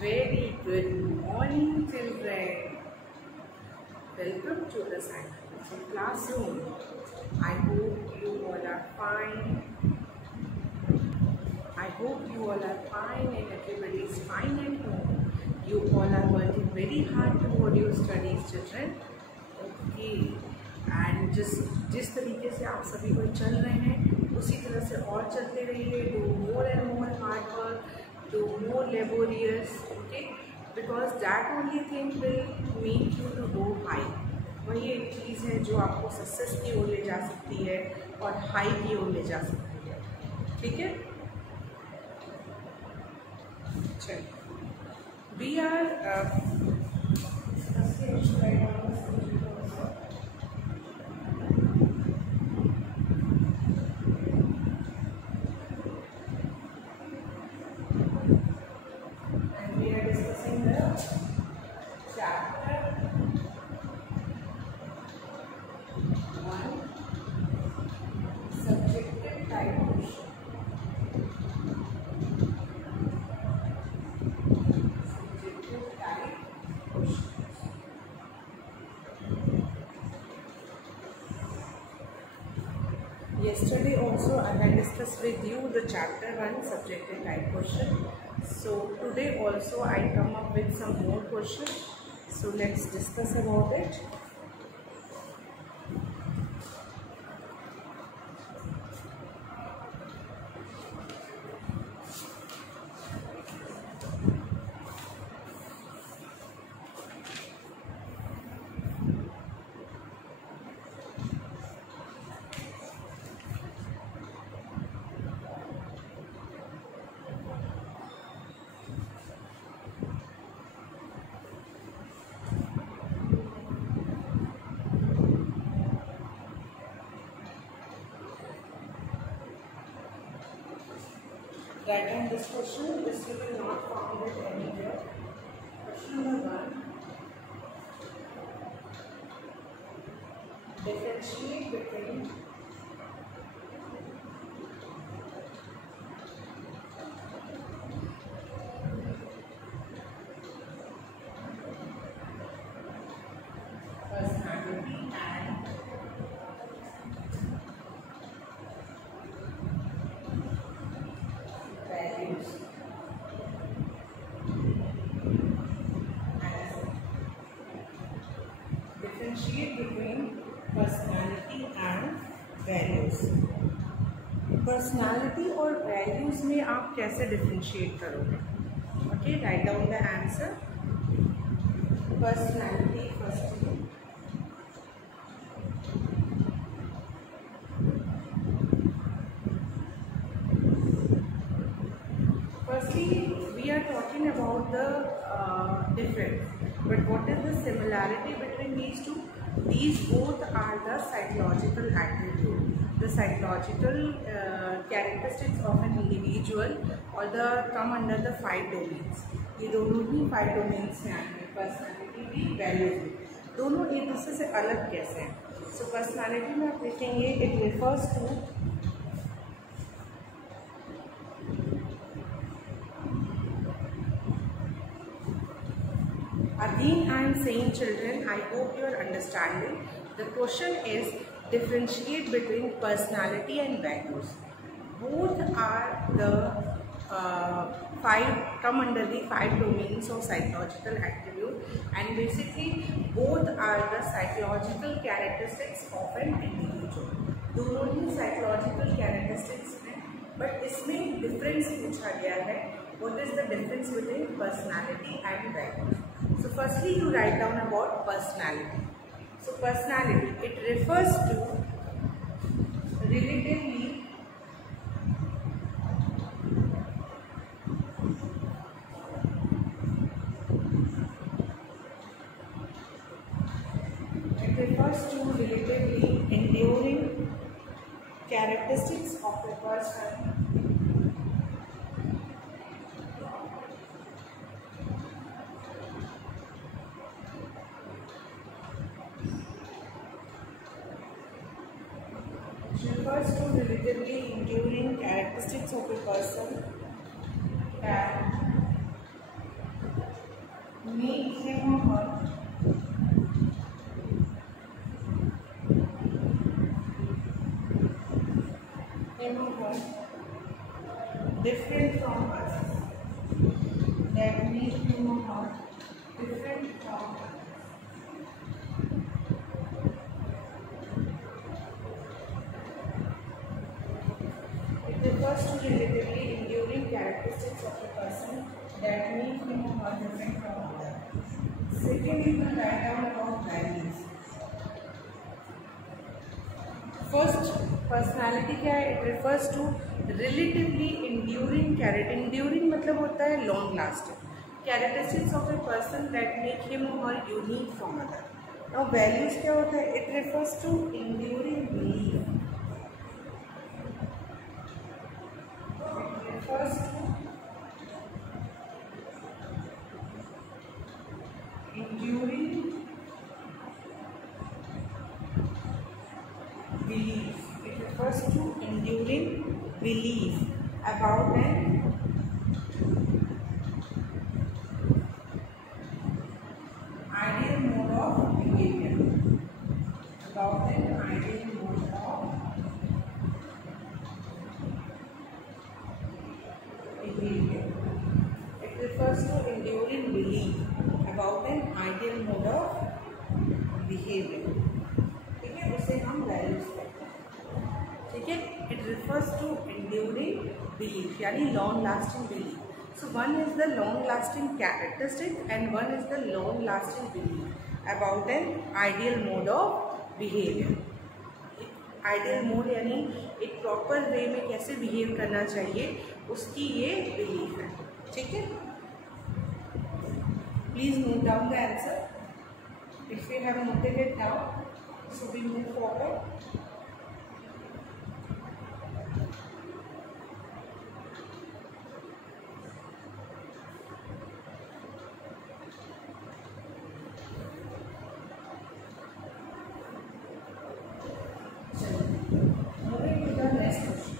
Very good morning, children. Welcome to the science classroom. I hope you all are fine. I hope you all are fine and everybody is fine at home. You all are working very hard toward your studies, children. Okay. And जिस तरीके से आप सभी को चल रहे हैं उसी तरह से और चलते रहिए. Do more and more hard work. Do more laborious. Okay. Because that only thing will make you to go high. वही एक चीज़ है जो आपको सक्सेस की ओर ले जा सकती है और हाई की ओर ले जा सकती है. ठीक है. चलिए. We are yesterday also I had discussed with you the chapter 1 subjective type question. So today also I come up with some more questions. So let's discuss about it. Write down this question. This you will not find it anywhere. Question number 1. Differentiate between personality and values. Differentiate between personality and values. Personality और values में आप कैसे differentiate करोगे? Okay, write down the answer. Personality first. Firstly, we are talking about the difference. But what is the similarity between these two? These both are the psychological attribute, the psychological characteristics of an individual, or the come under the 5 domains. ये दोनों ही 5 domains में आते हैं. Personality भी, values भी. दोनों एक दूसरे से अलग कैसे हैं? So personality में आप देखेंगे it refers to Again, I am saying, children, I hope you are understanding. The question is differentiate between personality and values. Both are the come under the 5 domains of psychological attribute, and basically both are the psychological characteristics of an individual. दोनों ही psychological characteristics हैं, but इसमें difference पूछा गया है. What is the difference between personality and values? So firstly you write down about personality. So personality, it refers to relatively enduring characteristics of a person refers to relatively enduring characteristics of a person that different from us. That make human heart different from us. It refers to relatively enduring characteristics of a person that make him or her different from others. Second, you can write down about values. First, personality क्या है? It refers to relatively enduring character. Enduring मतलब होता है long lasting. Characteristics of a person that make him or her unique from other. Now values क्या होता है? It refers to enduring belief. It refers to enduring belief. It refers to enduring belief about an ideal mode of behavior. About an ideal mode of behavior. It refers to enduring belief about an ideal mode of behavior. ठीक है, उसे हम values कहते हैं. ठीक है, it refers to enduring belief यानी long lasting belief. So one is the long lasting characteristic and one is the long lasting belief about an ideal mode of behavior. Ideal mode यानी एक proper way में कैसे behave करना चाहिए उसकी ये belief है. ठीक है, please note down the answer. If you have noted it down, so we move forward. Moving to the next question.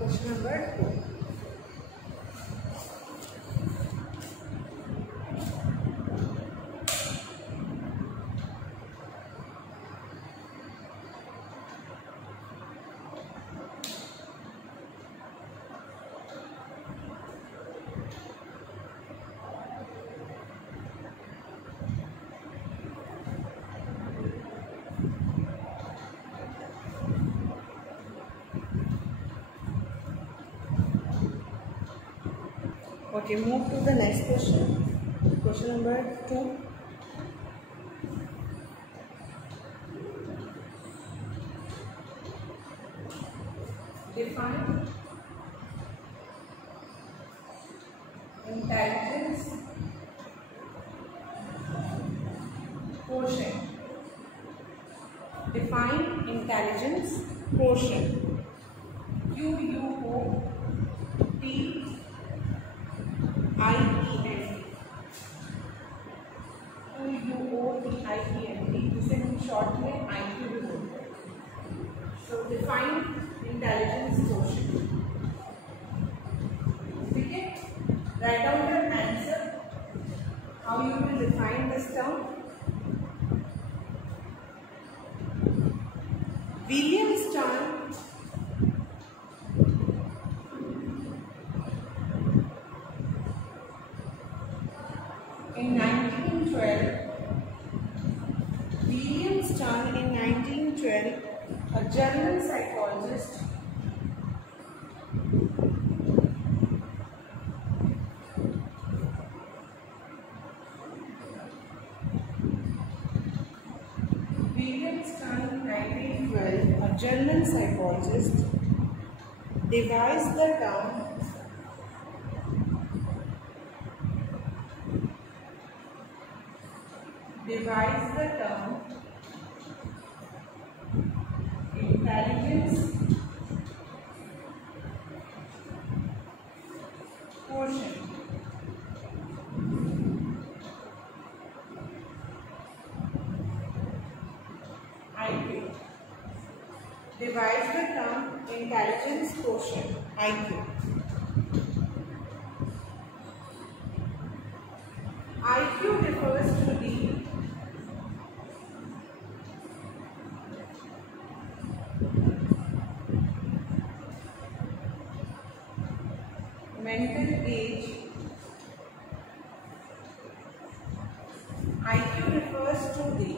Question number 2. Okay, move to the next question. Question number 2. Define intelligence quotient. Define intelligence quotient. QUOTIENT, जिसे हम short में IQ भी बोलते हैं. So define intelligence quotient. ठीक है, write down your answer. How you will define this term? William Stern in 1912. William Stern in 1912, a German psychologist, devised the term intelligence quotient. IQ. Devised the term intelligence quotient, IQ. IQ refers to the mental age. IQ refers to the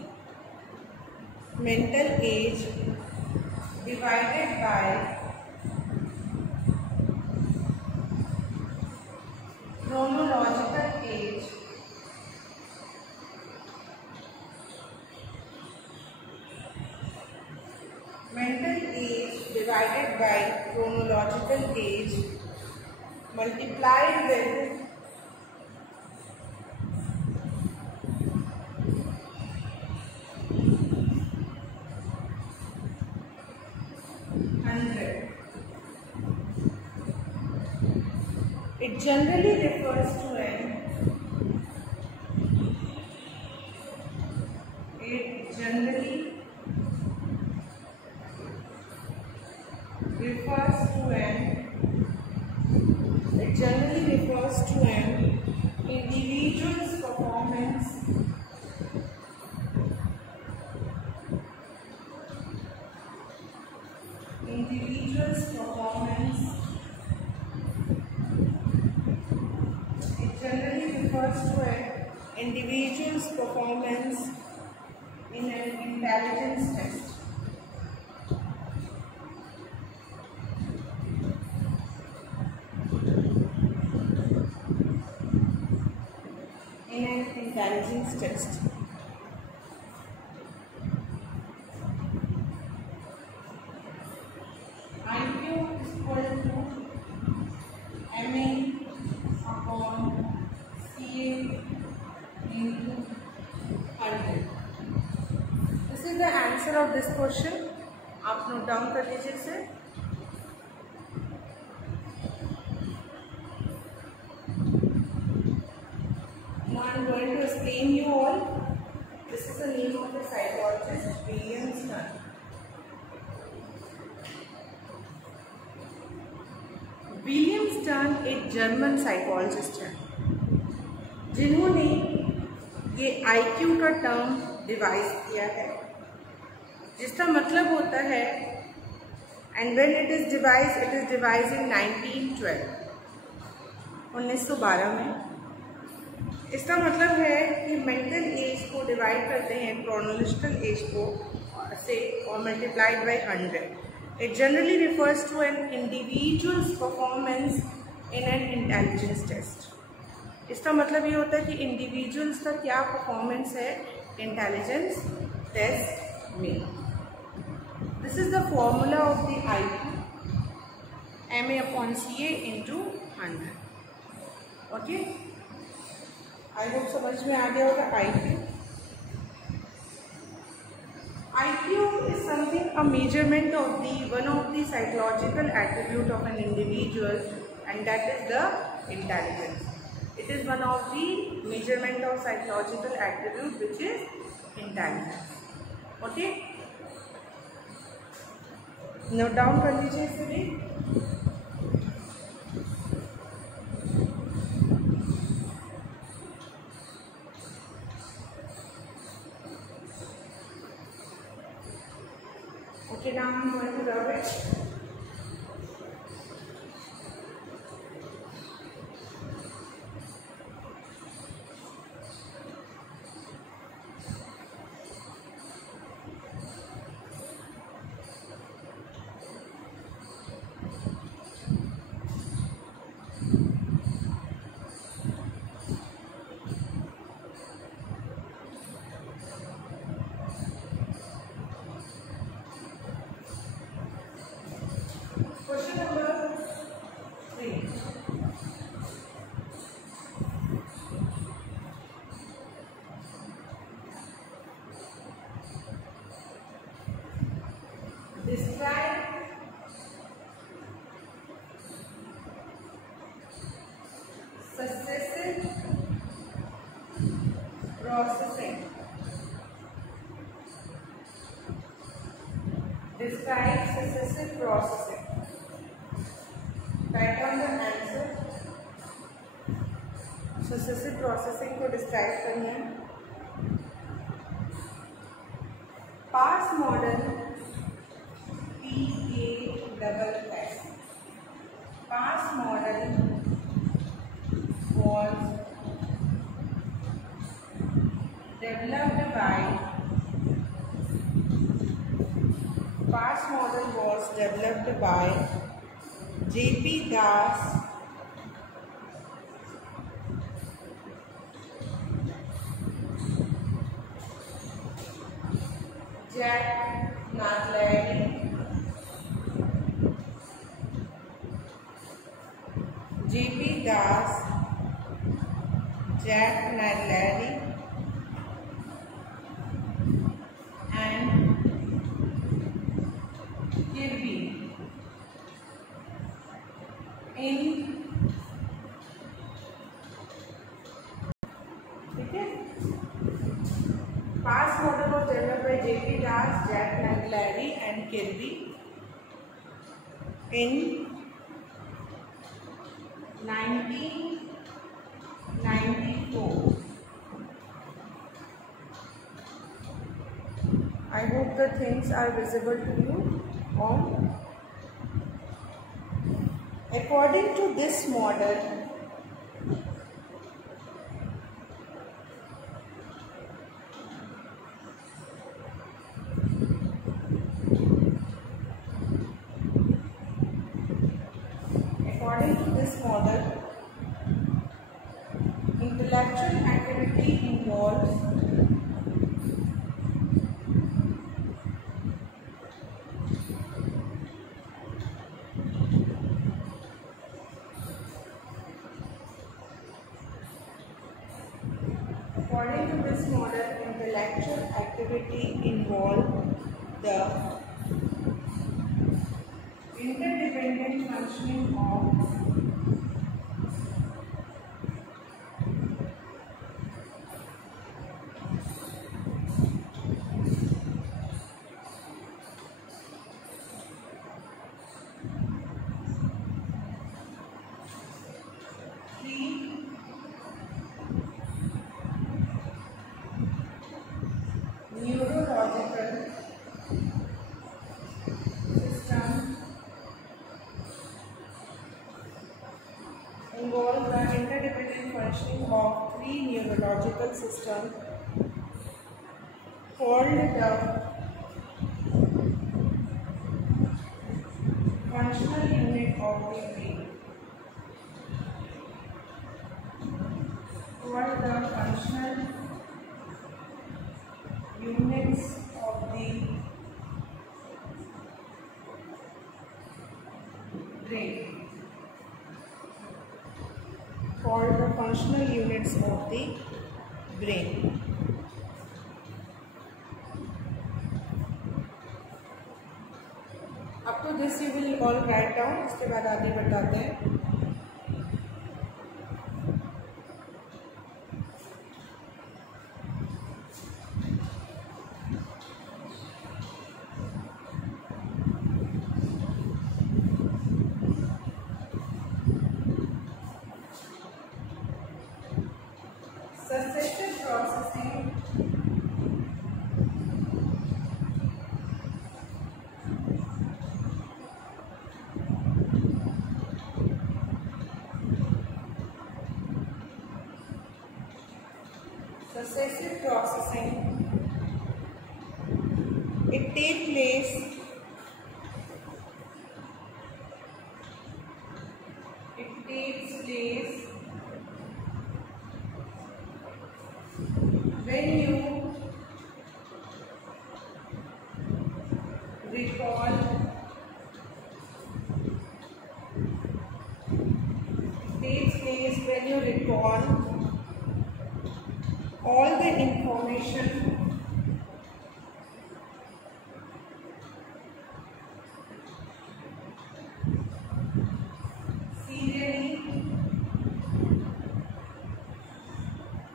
mental age divided by chronological age mental age divided by chronological age multiplied with it generally refers to an individual's performance in an intelligence test. Intelligence test. IQ is equal to MA upon CA into 100. This is the answer of this question. आप note down कर लीजिए इसे. I'm going to explain you all. This is the name of the psychologist, William Stern. William Stern एक German psychologist है जिन्होंने ये IQ का term device किया है, जिसका मतलब होता है and when it is devised in 1912 1912 में. इसका मतलब है कि मेंटल एज को डिवाइड करते हैं क्रोनोलॉजिकल एज को से और multiplied by 100. It generally refers to an individual's performance in an intelligence test. इसका मतलब ये होता है कि इंडिविजुअल्स का क्या परफॉर्मेंस है इंटेलिजेंस टेस्ट में. This is the formula of the IQ MA/CA into 100. Okay, I hope समझ में आ गया होगा. IQ is something a measurement of one of the psychological attribute of an individual, and that is the intelligence. It is one of the measurement of psychological attribute which is intelligence. Okay, note down कर लीजिए इसे भी. Okay, now I'm going to rub it. Question number 3. Describe successive processing. Describe successive processing. Write down the answer. Successive processing को describe करना है. Past model PASS. Past model was developed by J.P. Das, Jack Naglieri, J.P. Das, Jack Naglieri, and Kirby in, ठीक है. Past model was developed by J.P. Das, Jack Naglieri, and Kirby in 1994. I hope the things are visible to you on. According to this model, intellectual activity involves the interdependent functioning of neurological system involve the interdependent functioning of three neurological systems called the functional unit of the brain. Called the functional units of the brain. Called the functional units of the brain. Up to this you will all write down. इसके बाद आगे बताते हैं. Successive processing it takes place when you recall all the information serially.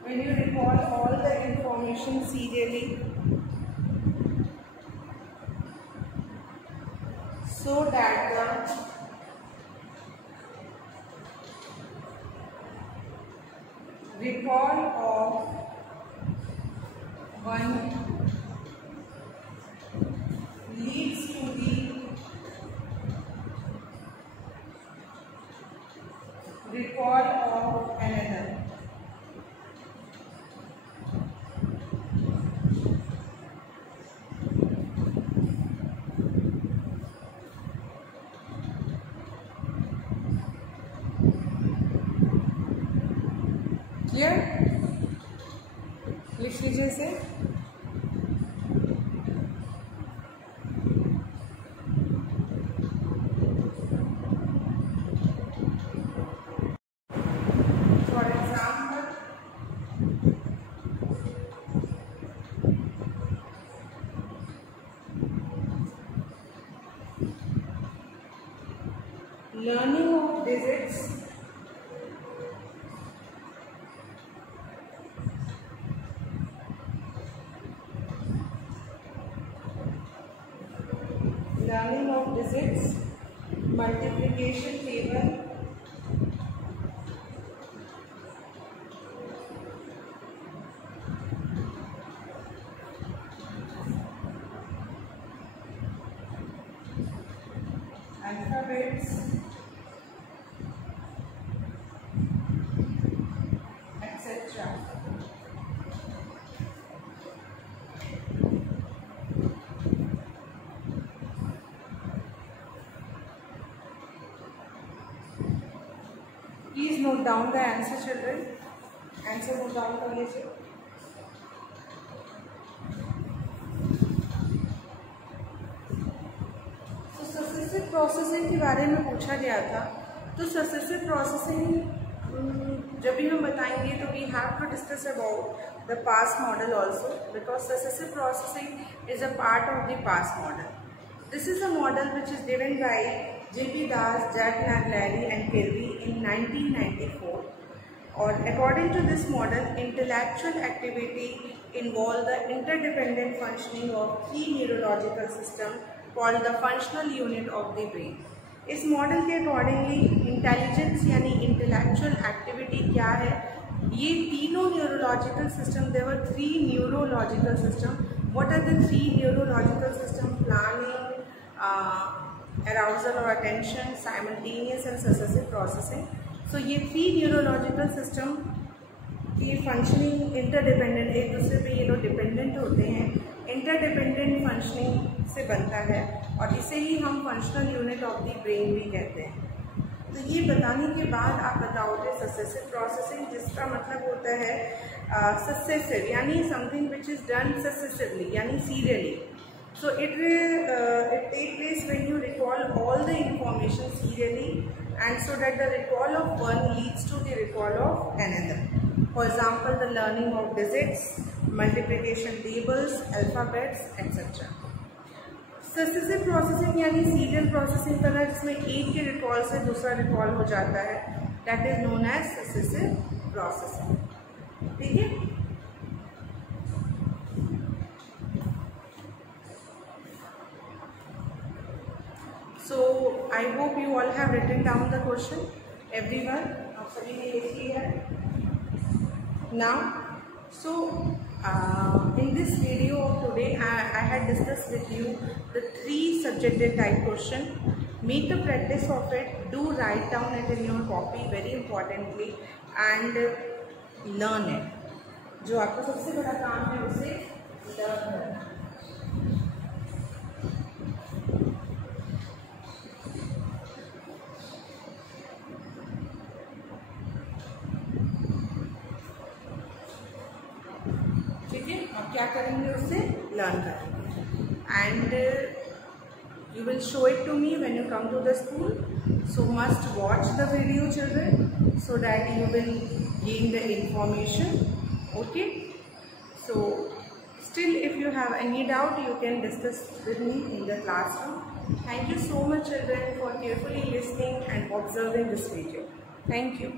When you recall all the information serially, so that the recall of one leads to the recall of another. Clear? लिख लीजिए इसे. For example, learning of digits multiplication table, alphabets, etc. Please note down the answer, children. Answer note down कर लीजिए. तो successive processing के बारे में पूछा गया था. तो सक्सेसिव प्रोसेसिंग जब भी हम बताएंगे तो we have to discuss about the PASS model also, because successive processing is a part of the PASS model. This is a model which is given by J.P. Das, Jack Naglieri and Kirby in 1994. Or according to this model, intellectual activity involves the interdependent functioning of three neurological systems called the functional unit of the brain. इस model के accordingly intelligence यानी intellectual activity क्या है, ये तीनों neurological system, there were 3 neurological system. What are the 3 neurological system? Planning, arousal or attention, simultaneous and successive processing. So ये 3 neurological system की functioning interdependent, एक दूसरे पे ये लोग डिपेंडेंट होते हैं, इंटरडिपेंडेंट फंक्शनिंग से बनता है और इसे ही हम functional unit of the brain भी कहते हैं. तो ये बताने के बाद आप बताओगे सक्सेसिव प्रोसेसिंग, जिसका मतलब होता है सक्सेसिव यानी something which is done successively यानी serially. So it take place when you recall all the information serially, and so that the recall of one leads to the recall of another. For example, the learning of digits, multiplication tables, alphabets, etc. Successive processing यानी serial processing करना, जिसमें एक के recall से दूसरा recall हो जाता है, that is known as successive processing. ठीक है. So I hope you all have written down the question. Everyone, आप सभी ने लिख लिया है. Now, so in this video of today, I had discussed with you the 3 subjective type question. Make a practice of it. Do write down it in your copy very importantly and learn it. जो आपका सबसे बड़ा काम है उसे learn करना. क्या करेंगे, उससे लर्न करेंगे. And you will show it to me when you come to the school. So must watch the video children so that you will gain the information. Okay. So still if you have any doubt you can discuss with me in the classroom. Thank you so much children for carefully listening and observing this video. Thank you.